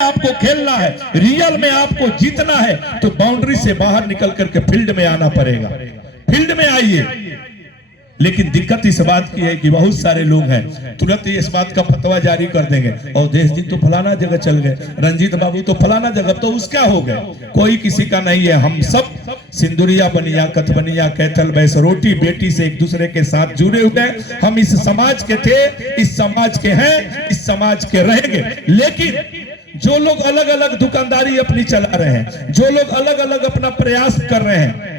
आपको खेलना है, रियल में आपको जीतना है तो बाउंड्री से बाहर निकल करके फील्ड में आना पड़ेगा। फील्ड में आइए। लेकिन दिक्कत इस बात की है कि बहुत सारे लोग हैं तुरंत इस बात का फतवा जारी कर देंगे, और देश जी तो फलाना जगह चल गए, रंजीत बाबू तो फलाना जगह, तो उसका हो गए। कोई किसी का नहीं है। हम सब सिंदुरिया बनिया कथबनिया कैथल बैस रोटी बेटी से एक दूसरे के साथ जुड़े हुए हैं। हम इस समाज के थे, इस समाज के हैं, इस समाज के रहेंगे। लेकिन जो लोग अलग अलग दुकानदारी अपनी चला रहे हैं, जो लोग अलग अलग अपना प्रयास कर रहे हैं,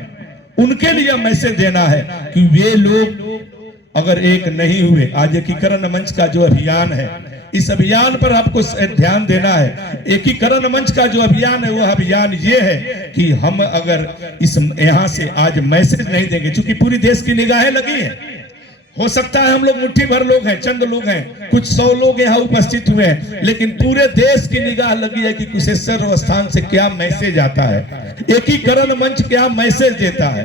उनके लिए मैसेज देना है कि वे लोग अगर एक नहीं हुए, आज एकीकरण मंच का जो अभियान है, इस अभियान पर आपको ध्यान देना है। एकीकरण मंच का जो अभियान है, वो अभियान ये है कि हम अगर इस यहां से आज मैसेज नहीं देंगे, क्योंकि पूरी देश की निगाहें लगी हैं। हो सकता है हम लोग मुट्ठी भर लोग हैं, चंद लोग हैं, कुछ 100 लोग यहाँ उपस्थित हुए हैं, लेकिन पूरे देश की निगाह लगी है कि कुशेश्वर स्थान से क्या मैसेज आता है, एकीकरण मंच क्या मैसेज देता है।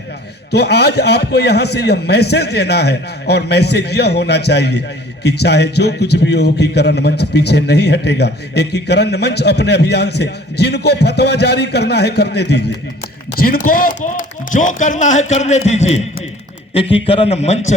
तो आज आपको यहाँ से यह मैसेज देना है, और मैसेज यह होना चाहिए कि चाहे जो कुछ भी हो, एकीकरण मंच पीछे नहीं हटेगा। एकीकरण मंच अपने अभियान से जिनको फतवा जारी करना है करने दीजिए, जिनको जो करना है करने दीजिए। एकीकरण मंच,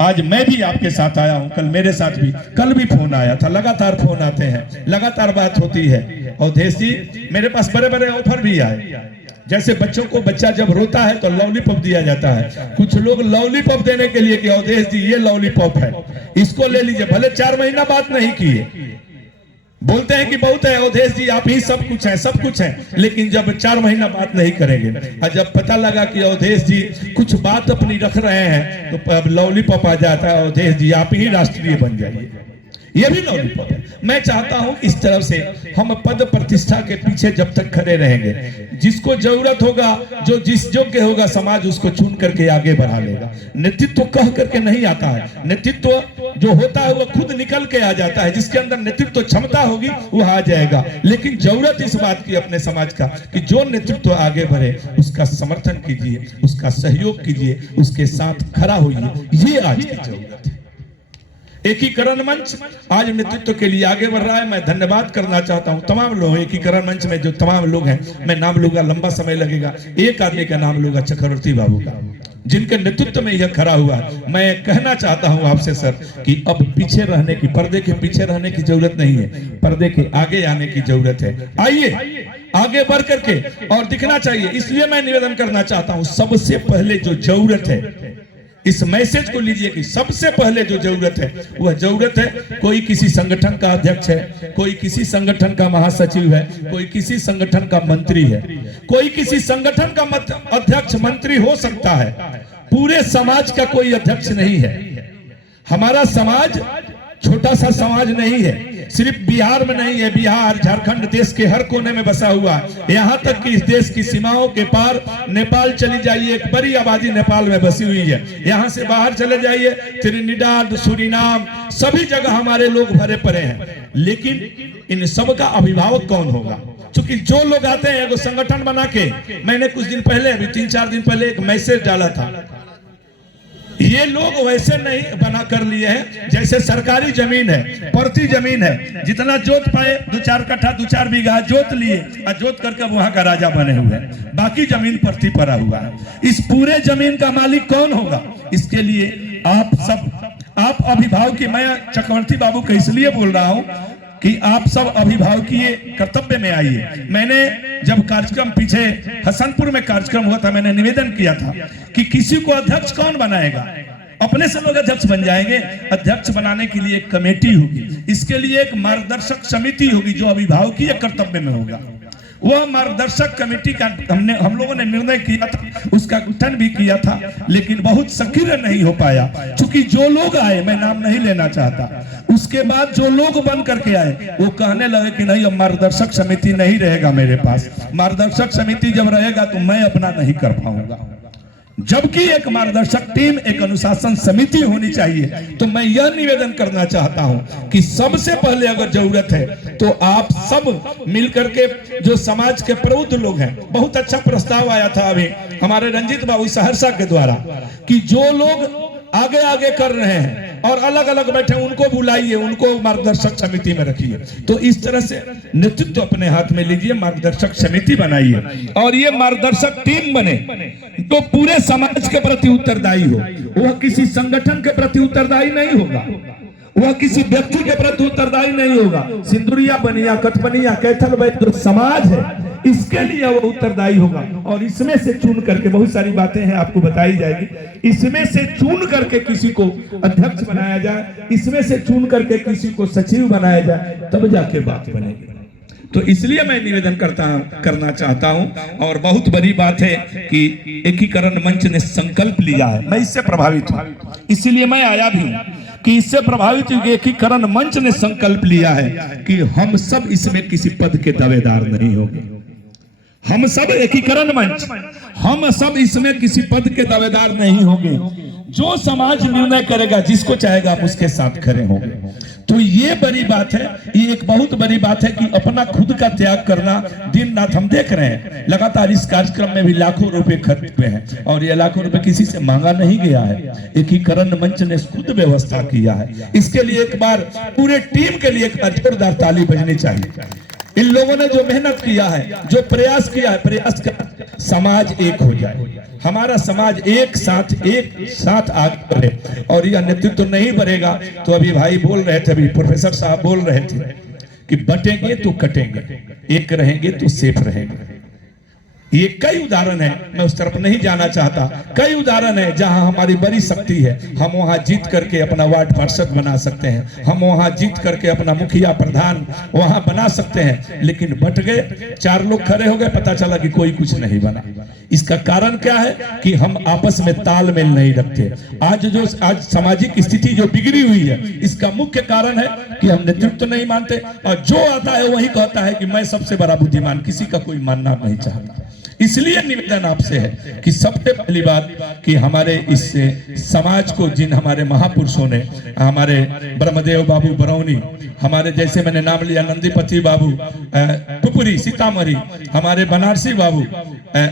आज मैं भी आपके साथ आया हूं, कल मेरे साथ भी, कल भी फोन आया था, लगातार फोन आते हैं, लगातार बात होती है। और देश जी मेरे पास बड़े बड़े ऑफर भी आए, जैसे बच्चों को, बच्चा जब रोता है तो लॉलीपॉप दिया जाता है। कुछ लोग लॉलीपॉप देने के लिए कि अवधेश जी ये लॉलीपॉप है, इसको ले लीजिए, भले 4 महीना बात नहीं किए, बोलते हैं कि बहुत है अवधेश जी आप ही सब कुछ है, सब कुछ है, लेकिन जब 4 महीना बात नहीं करेंगे, और जब पता लगा कि अवधेश जी कुछ बात अपनी रख रहे हैं, तो अब लॉलीपॉप आ जाता है, अवधेश जी आप ही राष्ट्रीय बन जाइए। ये भी लॉलीपॉप है। मैं चाहता हूं इस तरफ से हम पद प्रतिष्ठा के पीछे जब तक खड़े रहेंगे, जिसको जरूरत होगा, जो जिस योग्य होगा, समाज उसको चुन करके आगे बढ़ा लेगा। नेतृत्व कह करके नहीं आता है, नेतृत्व जो होता है वो खुद निकल के आ जाता है। जिसके अंदर नेतृत्व क्षमता होगी वो आ जाएगा। लेकिन जरूरत इस बात की अपने समाज का कि जो नेतृत्व आगे बढ़े उसका समर्थन कीजिए, उसका सहयोग कीजिए, उसके साथ खड़ा होइए। ये आज की जरूरत है। एकीकरण मंच आज नेतृत्व के लिए आगे बढ़ रहा है। मैं धन्यवाद करना चाहता हूं तमाम लोग, एकीकरण मंच में जो तमाम लोग हैं, मैं नाम लूंगा, लंबा समय लगेगा, एक आदमी का नाम लूंगा, चक्रवर्ती बाबू का, जिनके नेतृत्व में यह खड़ा हुआ। मैं कहना चाहता हूं आपसे सर कि अब पीछे रहने की, पर्दे के पीछे रहने की जरूरत नहीं है, पर्दे के आगे आने की जरूरत है। आइए आगे बढ़ करके और दिखना चाहिए। इसलिए मैं निवेदन करना चाहता हूं, सबसे पहले जो जरूरत है, इस मैसेज को लीजिए कि सबसे पहले जो जरूरत है वह जरूरत है, कोई किसी संगठन का अध्यक्ष है, कोई किसी संगठन का महासचिव है, कोई किसी संगठन का मंत्री है, कोई किसी संगठन का अध्यक्ष मंत्री हो सकता है। पूरे समाज का कोई अध्यक्ष नहीं है। हमारा समाज छोटा सा समाज नहीं है, सिर्फ बिहार में नहीं है, बिहार झारखंड देश के हर कोने में बसा हुआ है। यहाँ तक कि इस देश की सीमाओं के पार नेपाल चली जाइए, एक बड़ी आबादी नेपाल में बसी हुई है। यहाँ से बाहर चले जाइए, त्रिनिदाद, सूरीनाम, सभी जगह हमारे लोग भरे पड़े हैं। लेकिन इन सब का अभिभावक कौन होगा? क्योंकि जो लोग आते हैं वो संगठन बना के, मैंने कुछ दिन पहले, अभी 3-4 दिन पहले एक मैसेज डाला था, ये लोग वैसे नहीं बना कर लिए हैं जैसे सरकारी जमीन है, परती जमीन है, जितना जोत पाए 2-4 कट्ठा 2-4 बीघा जोत लिए और जोत करके वहां का राजा बने हुए हैं, बाकी जमीन परती पड़ा हुआ है। इस पूरे जमीन का मालिक कौन होगा? इसके लिए आप सब, आप अभिभावक, मैं चक्रवर्ती बाबू को इसलिए बोल रहा हूं कि आप सब अभिभावकीय कर्तव्य में आइए। मैंने जब कार्यक्रम पीछे हसनपुर में कार्यक्रम हुआ था, मैंने निवेदन किया था कि किसी को अध्यक्ष कौन बनाएगा, अपने से लोग अध्यक्ष बन जाएंगे। अध्यक्ष बनाने के लिए एक कमेटी होगी, इसके लिए एक मार्गदर्शक समिति होगी जो अभिभावकीय कर्तव्य में होगा। वह मार्गदर्शक कमेटी का हम लोगों ने निर्णय किया था, उसका गठन भी किया था, लेकिन बहुत सक्रिय नहीं हो पाया। चूंकि जो लोग आए, मैं नाम नहीं लेना चाहता, उसके बाद जो लोग बन करके आए वो कहने लगे कि नहीं, अब मार्गदर्शक समिति नहीं रहेगा मेरे पास, मार्गदर्शक समिति जब रहेगा तो मैं अपना नहीं कर पाऊंगा। जबकि एक मार्गदर्शक टीम, एक अनुशासन समिति होनी चाहिए। तो मैं यह निवेदन करना चाहता हूं कि सबसे पहले अगर जरूरत है तो आप सब मिलकर के, जो समाज के प्रबुद्ध लोग हैं, बहुत अच्छा प्रस्ताव आया था अभी हमारे रंजीत बाबू सहरसा के द्वारा कि जो लोग आगे आगे कर रहे हैं और अलग अलग बैठे, उनको बुलाइए, उनको मार्गदर्शक समिति में रखिए। तो इस तरह से नेतृत्व अपने हाथ में लीजिए, मार्गदर्शक समिति बनाइए और ये मार्गदर्शक टीम बने तो पूरे समाज के प्रति उत्तरदायी हो। वह किसी संगठन के प्रति उत्तरदायी नहीं होगा, वह किसी व्यक्ति के प्रति उत्तरदायी नहीं होगा। सिंदुरिया बनिया कथबनिया कैथल वैद जो समाज है इसके लिए वो उत्तरदायी होगा। और इसमें से चुन करके, बहुत सारी बातें हैं आपको बताई जाएगी, इसमें से चुन करके किसी को अध्यक्ष बनाया जाए, इसमें से चुन करके किसी को सचिव बनाया जाए, तब जाके बात बनेगी। तो इसलिए मैं निवेदन करना चाहता हूं। और बहुत बड़ी बात है कि एकीकरण मंच ने संकल्प लिया है, मैं इससे प्रभावित हूं, इसीलिए मैं आया भी हूं कि इससे प्रभावित एकीकरण मंच ने संकल्प लिया है कि हम सब इसमें किसी पद के दावेदार नहीं होंगे। हम सब एकीकरण मंच, हम सब इसमें किसी पद के दावेदार नहीं होंगे। जो समाज निर्णय करेगा, जिसको चाहेगा हम उसके साथ खड़े होंगे। तो ये बड़ी बात है, ये एक बहुत बड़ी बात है कि अपना खुद का त्याग करना। दिन रात हम देख रहे हैं, लगातार इस कार्यक्रम में भी लाखों रुपए खर्च हुए हैं और ये लाखों रुपए किसी से मांगा नहीं गया है, एकीकरण मंच ने खुद व्यवस्था किया है। इसके लिए एक बार पूरे टीम के लिए एक जोरदार ताली बजनी चाहिए। इन लोगों ने जो मेहनत किया है, जो प्रयास किया है, प्रयास कर समाज एक हो जाए, हमारा समाज एक साथ आगे बढ़े। और यह नेतृत्व नहीं बढ़ेगा तो अभी भाई बोल रहे थे, अभी प्रोफेसर साहब बोल रहे थे कि बटेंगे तो कटेंगे, एक रहेंगे तो सेफ रहेंगे। ये कई उदाहरण है, मैं उस तरफ नहीं जाना चाहता। कई उदाहरण है जहां हमारी बड़ी शक्ति है, हम वहां जीत करके अपना वार्ड पार्षद बना सकते हैं, हम वहां जीत करके अपना मुखिया प्रधान वहां बना सकते हैं। लेकिन बट गए, 4 लोग खड़े हो गए, पता चला कि कोई कुछ नहीं बना। इसका कारण क्या है कि हम आपस में तालमेल नहीं रखते। आज सामाजिक स्थिति जो बिगड़ी हुई है, इसका मुख्य कारण है कि हम नेतृत्व नहीं मानते और जो आता है वही कहता है कि मैं सबसे बड़ा बुद्धिमान, किसी का कोई मानना नहीं चाहता। इसलिए निवेदन आपसे है कि सबसे पहली बात कि हमारे इस समाज को, जिन हमारे महापुरुषों ने, हमारे ब्रह्मदेव बाबू बरौनी, हमारे जैसे मैंने नाम लिया नंदीपति बाबू पुपुरी सीतामढ़ी, हमारे बनारसी बाबू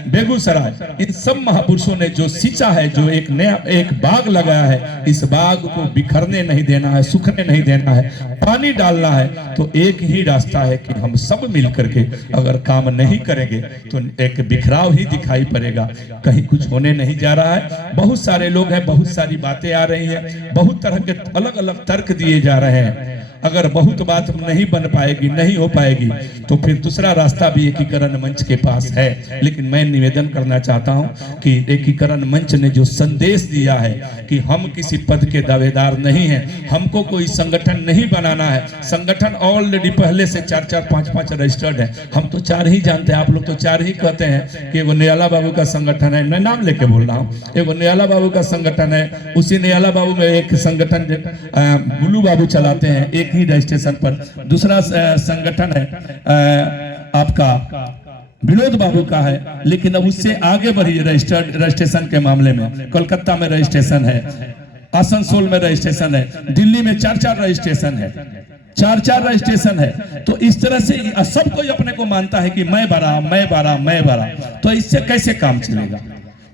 बेगूसराय, इन सब महापुरुषों ने जो सींचा है, जो एक नया एक बाग लगाया है, इस बाग को बिखरने नहीं देना है, सूखने नहीं देना है, पानी डालना है। तो एक ही रास्ता है कि हम सब मिल करके अगर काम नहीं करेंगे तो एक बिखराव ही दिखाई पड़ेगा, कहीं कुछ होने नहीं जा रहा है। बहुत सारे लोग हैं, बहुत सारी बातें आ रही हैं, बहुत तरह के अलग अलग तर्क दिए जा रहे हैं। अगर बहुत बात नहीं बन पाएगी, नहीं हो पाएगी, तो फिर दूसरा रास्ता भी एकीकरण मंच के पास है। लेकिन मैं निवेदन करना चाहता हूं कि एकीकरण मंच ने जो संदेश दिया है कि हम किसी पद के दावेदार नहीं हैं, हमको कोई संगठन नहीं बनाना है। संगठन ऑलरेडी पहले से 4-4, 5-5 रजिस्टर्ड है। हम तो 4 ही जानते हैं, आप लोग तो 4 ही कहते हैं कि एगो नियाला बाबू का संगठन है, मैं नाम लेके बोल रहा हूँ, एगो नियाला बाबू का संगठन है, उसी नियाला बाबू में एक संगठन बुलू बाबू चलाते हैं, एक ही रजिस्ट्रेशन पर। दूसरा संगठन है आपका विनोद बाबू का है, लेकिन अब उससे आगे बढ़ी रजिस्ट्रेशन के मामले में। कोलकाता में रजिस्ट्रेशन है, आसनसोल में रजिस्ट्रेशन है, दिल्ली में 4-4 रजिस्ट्रेशन है, 4-4 रजिस्ट्रेशन है। तो इस तरह से सब कोई अपने को मानता है कि मैं बड़ा, तो इससे कैसे काम चलेगा?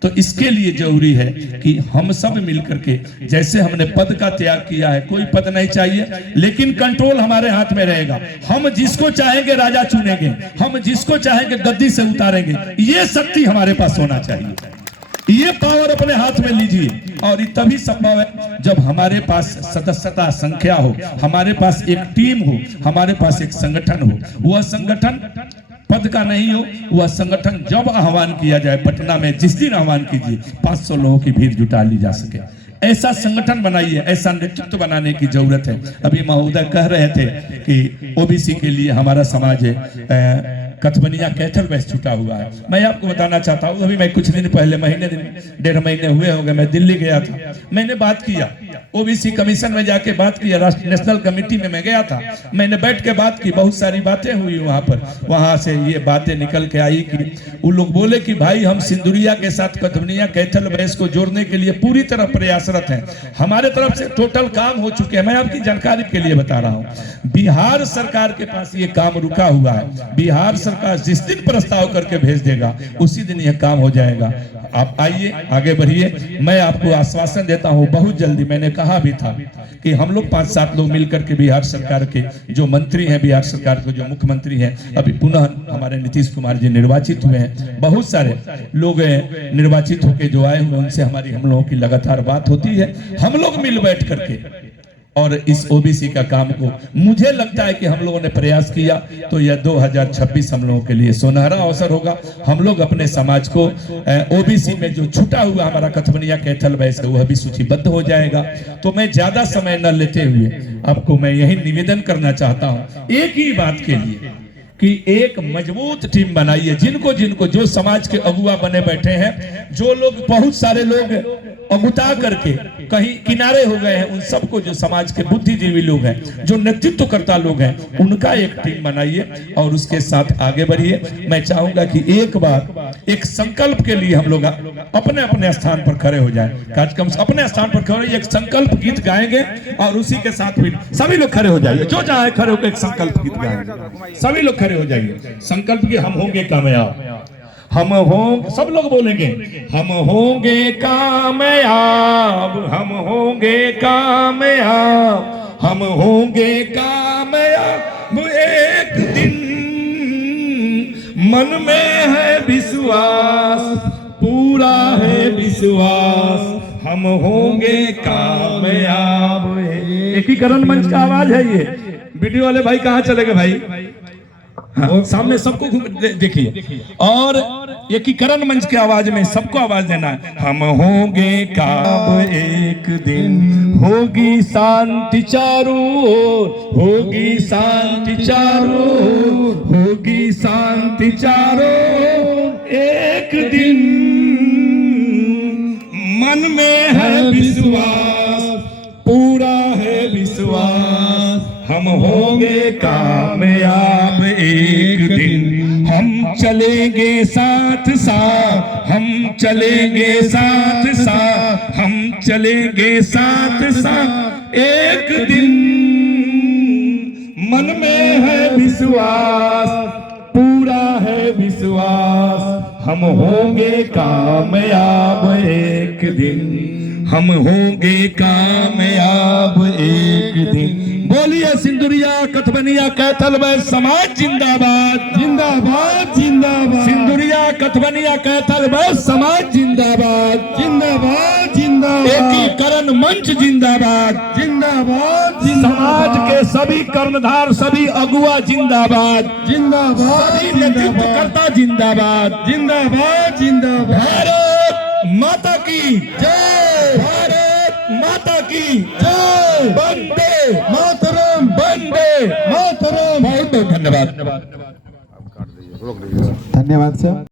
तो इसके लिए जरूरी है कि हम सब मिलकर के, जैसे हमने पद का त्याग किया है, कोई पद नहीं चाहिए, लेकिन कंट्रोल हमारे हाथ में रहेगा। हम जिसको चाहेंगे राजा चुनेंगे, हम जिसको चाहेंगे गद्दी से उतारेंगे। ये शक्ति हमारे पास होना चाहिए, ये पावर अपने हाथ में लीजिए। और तभी संभव है जब हमारे पास सदस्यता संख्या हो, हमारे पास एक टीम हो, हमारे पास एक संगठन हो। वह संगठन पद का नहीं हो, वह संगठन जब आह्वान किया जाए, पटना में जिस दिन आह्वान कीजिए, 500 लोगों की भीड़ जुटा ली जा सके। ऐसा संगठन बनाइए, ऐसा नेतृत्व बनाने की जरूरत है। अभी महोदय कह रहे थे कि ओबीसी के लिए हमारा समाज कथबनिया कैथल में छुटा हुआ है। मैं आपको बताना चाहता हूँ, अभी मैं कुछ दिन पहले, 1.5 महीने हुए होंगे, मैं दिल्ली गया था, मैंने बात किया ओबीसी कमीशन में जाके बात की, राष्ट्रीय नेशनल कमेटी में मैं गया था, मैंने बैठ के बात की, बहुत सारी बातें हुई वहां पर। वहां से ये बातें निकल के आई कि वो लोग बोले कि भाई हम सिंदुरिया के साथ कथवनिया कैथल बैस को जोड़ने के लिए पूरी तरह प्रयासरत हैं, हमारे तरफ से टोटल काम हो चुके हैं। मैं आपकी जानकारी के लिए बता रहा हूं, बिहार सरकार के पास ये काम रुका हुआ है। बिहार सरकार जिस दिन प्रस्ताव करके भेज देगा उसी दिन यह काम हो जाएगा। आप आइए, आगे बढ़िए। मैं आपको आश्वासन देता हूं बहुत जल्दी, मैंने कहा भी था कि हम लोग 5-7 लोग मिलकर के बिहार सरकार के जो मंत्री हैं, बिहार सरकार के जो मुख्यमंत्री हैं, अभी पुनः हमारे नीतीश कुमार जी निर्वाचित हुए हैं, बहुत सारे लोग निर्वाचित होकर जो आए हुए उनसे हमारी हम लोगों की लगातार बात होती है। हम लोग मिल बैठ करके और इस ओबीसी का काम को, मुझे लगता है कि हम लोगों ने प्रयास किया तो यह 2026 हम लोगों के लिए सुनहरा अवसर होगा। हम लोग अपने समाज को ओबीसी में जो छूटा हुआ हमारा कथवनिया कैथल बैस है वह भी सूचीबद्ध हो जाएगा। तो मैं ज्यादा समय न लेते हुए आपको मैं यही निवेदन करना चाहता हूं एक ही बात के लिए कि एक मजबूत टीम बनाइए। जिनको जिनको जो समाज के अगुआ बने बैठे हैं, जो लोग बहुत सारे लोग अगुता करके कहीं किनारे हो गए हैं, उन सबको, जो समाज के बुद्धिजीवी लोग हैं, जो नेतृत्व करता लोग हैं, उनका एक टीम बनाइए और उसके साथ आगे बढ़िए। मैं चाहूंगा कि एक बार एक संकल्प के लिए हम लोग अपने अपने स्थान पर खड़े हो जाएं। कार्यक्रम अपने स्थान पर खड़े एक संकल्प गीत गाएंगे और उसी के साथ फिर सभी लोग खड़े हो जाइए, जो चाहे खड़े होकर एक संकल्प गीत गाएंगे। सभी लोग खड़े हो जाइए। संकल्प की हम होंगे कामयाब, हम होंगे, सब लोग बोलेंगे हम होंगे कामयाब, हम होंगे कामयाब, हम होंगे कामयाब एक दिन। मन में है विश्वास, पूरा है विश्वास, हम होंगे कामयाब। एकीकरण मंच का आवाज है ये। वीडियो वाले भाई कहाँ चले गए भाई? हाँ, सामने सबको देखिए और एकीकरण मंच के आवाज में सबको आवाज देना है। हम होंगे कामयाब एक दिन, होगी शांति चारों ओर, होगी शांति चारों ओर, होगी शांति चारों ओर एक दिन। मन में है विश्वास, पूरा है विश्वास, हम होंगे कामयाब एक दिन। हम चलेंगे साथ साथ, हम चलेंगे साथ साथ, हम चलेंगे साथ साथ एक दिन। मन में है विश्वास, पूरा है विश्वास, हम होंगे कामयाब एक दिन, हम होंगे कामयाब एक दिन। बोलिए सिंदुरिया कथवनिया कैथल बैस समाज जिंदाबाद, जिंदाबाद, जिंदाबाद। सिंदुरिया कथवनिया कैथल बैस समाज जिंदाबाद, जिंदाबाद, जिंदाबाद। एकीकरण मंच जिंदाबाद, जिंदाबाद, समाज के सभी कर्णधार, सभी अगुआ जिंदाबाद, जिंदाबाद। सभी नेतृत्वकर्ता जिंदाबाद, जिंदाबाद, जिंदाबाद। भारत माता की जय, भारत माता की जय, वंदे मातरम, वंदे मातरम। बहुत बहुत धन्यवाद, धन्यवाद सर।